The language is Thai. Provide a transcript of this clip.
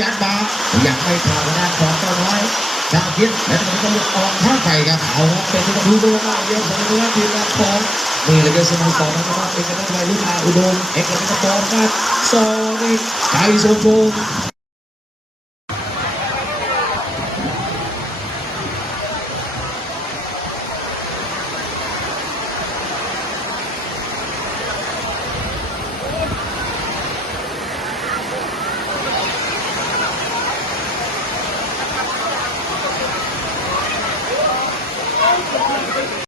ยันบาอยากให้ข่าวหน้าของเจ้าน้อยชาเพียรและตอนนี้ก็ลุกออกข้างไก่ครับเอาเป็นที่ดูดูมากเยอะของตัวทีมงานของนี่เลยก็สโมสรนะครับเป็นกันได้ไวรุ่นอาอุดมเอกลักษณ์สปอร์ตครับโซนิกไก่สมบูรณ์